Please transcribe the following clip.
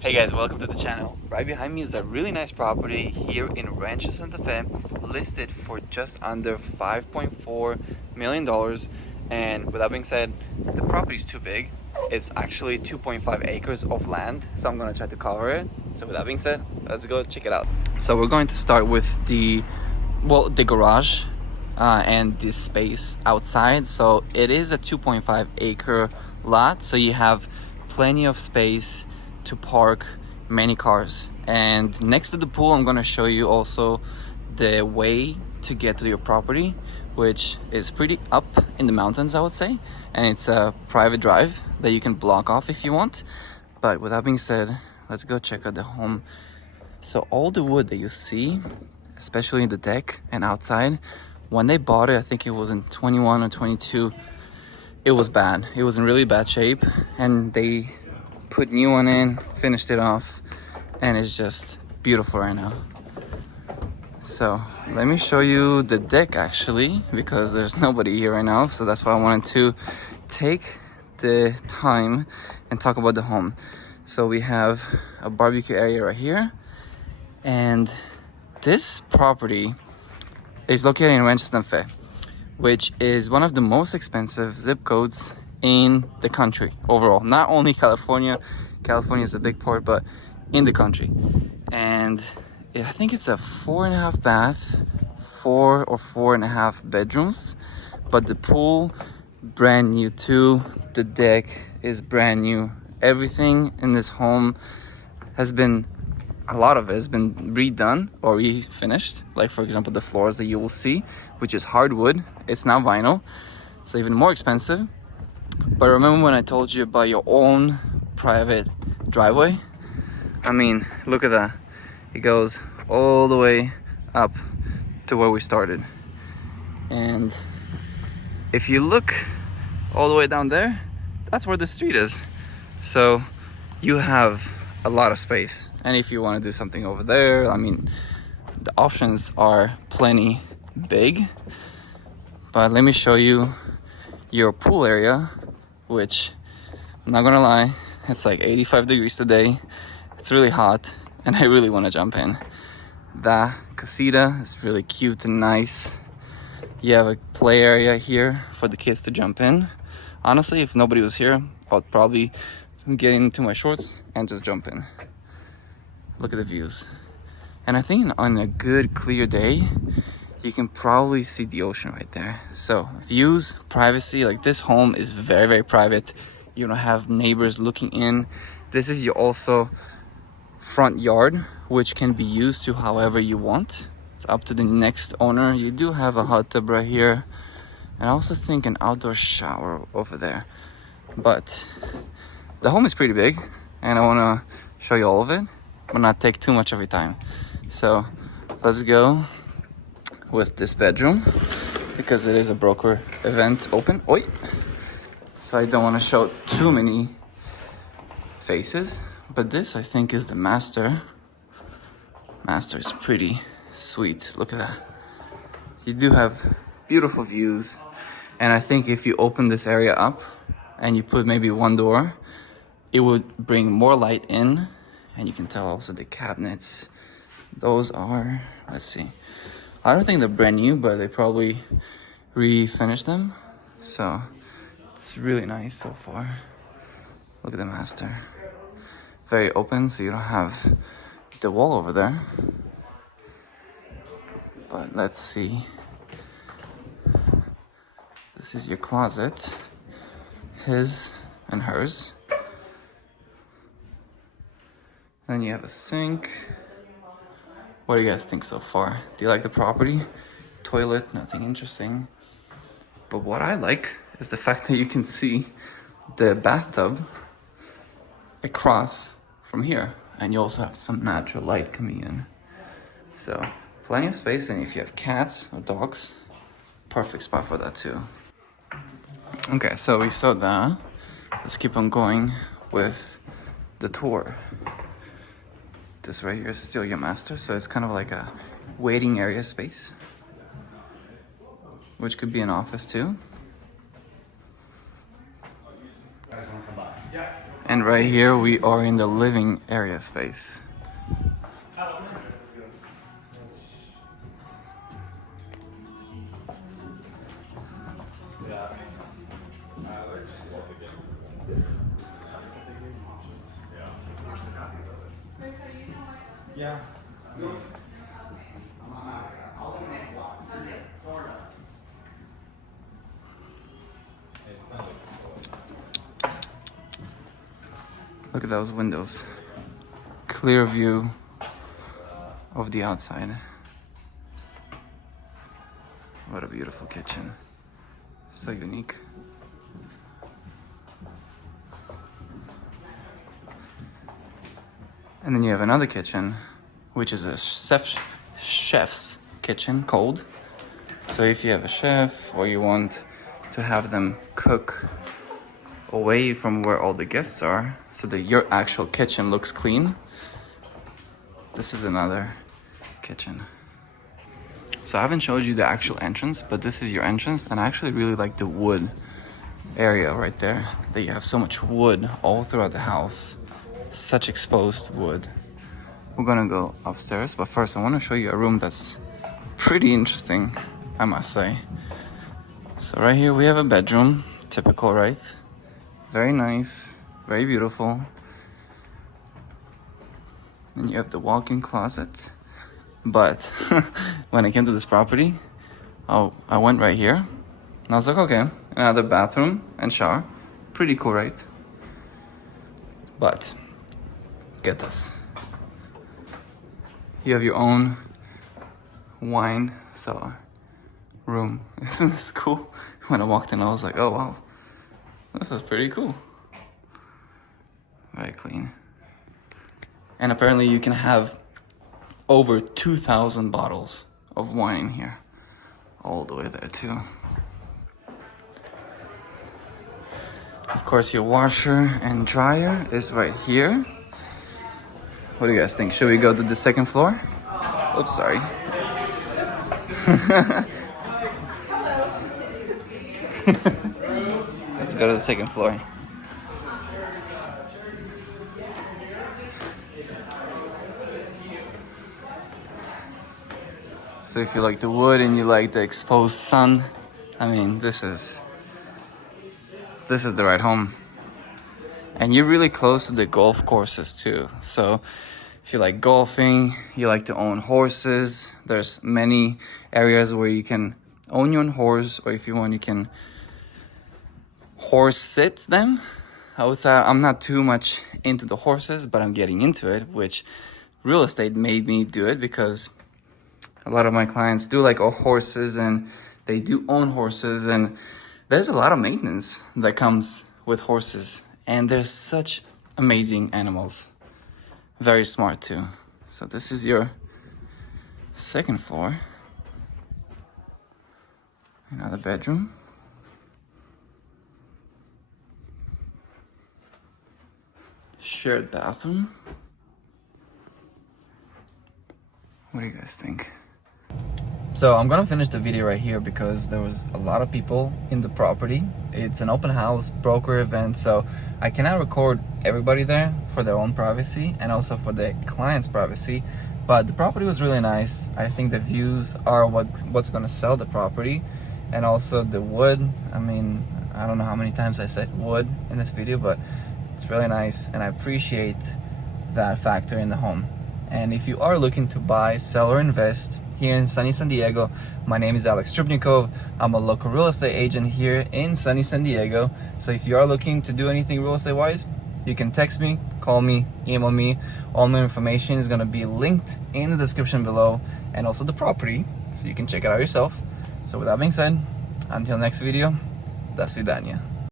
Hey guys, welcome to the channel. Right behind me is a really nice property here in Rancho Santa Fe, listed for just under $5.4 million. And with that being said, the property is too big. It's actually 2.5 acres of land, so I'm gonna try to cover it. So with that being said, let's go check it out. So we're going to start with the garage and the space outside. So it is a 2.5 acre lot, so you have plenty of space to park many cars. And next to the pool, I'm going to show you also the way to get to your property, which is pretty up in the mountains, I would say, and it's a private drive that you can block off if you want. But with that being said, let's go check out the home. So all the wood that you see, especially in the deck and outside, when they bought it, I think it was in 21 or 22, it was bad. It was in really bad shape, and they put new one in, finished it off, and it's just beautiful right now. So let me show you the deck actually, because there's nobody here right now, so that's why I wanted to take the time and talk about the home. So we have a barbecue area right here, and this property is located in Rancho Santa Fe, which is one of the most expensive zip codes in the country overall. Not only California is a big part, but in the country. And I think it's a 4.5 bath, 4.5 bedrooms, but the pool brand new too. The deck is brand new. Everything in this home has been, a lot of it has been redone or refinished. Like for example, the floors that you will see, which is hardwood, it's now vinyl, so even more expensive. But remember when I told you about your own private driveway? I mean, look at that. It goes all the way up to where we started. And if you look all the way down there, that's where the street is. So you have a lot of space. And if you want to do something over there, I mean, the options are plenty big. But let me show you your pool area, which I'm not gonna lie, it's like 85 degrees today. It's really hot and I really want to jump in. The casita is really cute and nice. You have a play area here for the kids to jump in. Honestly, if nobody was here, I would probably get into my shorts and just jump in. Look at the views. And I think on a good clear day, you can probably see the ocean right there. So views, privacy, like this home is very, very private. You don't have neighbors looking in. This is your also front yard, which can be used to however you want. It's up to the next owner. You do have a hot tub right here, and I also think an outdoor shower over there. But the home is pretty big, and I want to show you all of it, but not take too much of your time. So let's go with this bedroom, because it is a broker event open. Oi! So I don't want to show too many faces, but this I think is the master. Master is pretty sweet. Look at that. You do have beautiful views, and I think if you open this area up and you put maybe one door, it would bring more light in. And you can tell also the cabinets, those are, let's see, I don't think they're brand new, but they probably refinished them. So it's really nice so far. Look at the master. Very open, so you don't have the wall over there. But let's see. This is your closet. His and hers. Then you have a sink. What do you guys think so far? Do you like the property? Toilet, nothing interesting. But what I like is the fact that you can see the bathtub across from here. And you also have some natural light coming in. So plenty of space, and if you have cats or dogs, perfect spot for that too. Okay, so we saw that. Let's keep on going with the tour. This right here is still your master, so it's kind of like a waiting area space, which could be an office too. And right here we are in the living area space. Yeah. Look at those windows. Clear view of the outside. What a beautiful kitchen. So unique. And then you have another kitchen, which is a chef's kitchen, cold. So if you have a chef or you want to have them cook away from where all the guests are, so that your actual kitchen looks clean, this is another kitchen. So I haven't showed you the actual entrance, but this is your entrance, and I actually really like the wood area right there, that you have so much wood all throughout the house. Such exposed wood. We're gonna go upstairs, but first I want to show you a room that's pretty interesting, I must say. So right here we have a bedroom, typical, right? Very nice, very beautiful. Then you have the walk-in closet. But when I came to this property, I went right here and I was like, okay, another bathroom and shower. Pretty cool, right? But get this. You have your own wine cellar room. Isn't this cool? When I walked in, I was like, oh wow, this is pretty cool. Very clean. And apparently you can have over 2,000 bottles of wine in here. All the way there too. Of course, your washer and dryer is right here. What do you guys think? Should we go to the second floor? Oops, sorry. Let's go to the second floor. So if you like the wood and you like the exposed sun, I mean, this is the right home. And you're really close to the golf courses too. So if you like golfing, you like to own horses, there's many areas where you can own your own horse, or if you want, you can horse sit them. I would say I'm not too much into the horses, but I'm getting into it, which real estate made me do it, because a lot of my clients do like horses and they do own horses, and there's a lot of maintenance that comes with horses, and they're such amazing animals. Very smart too. So this is your second floor. Another bedroom. Shared bathroom. What do you guys think? So I'm gonna finish the video right here because there was a lot of people in the property. It's an open house broker event, so I cannot record everybody there for their own privacy and also for the client's privacy. But the property was really nice. I think the views are what's gonna sell the property, and also the wood. I mean, I don't know how many times I said wood in this video, but it's really nice, and I appreciate that factor in the home. And if you are looking to buy, sell, or invest here in sunny San Diego, my name is Alex Trubnikov. I'm a local real estate agent here in sunny San Diego. So if you are looking to do anything real estate wise, you can text me, call me, email me. All my information is going to be linked in the description below, and also the property, so you can check it out yourself. So with that being said, until next video, до свидания.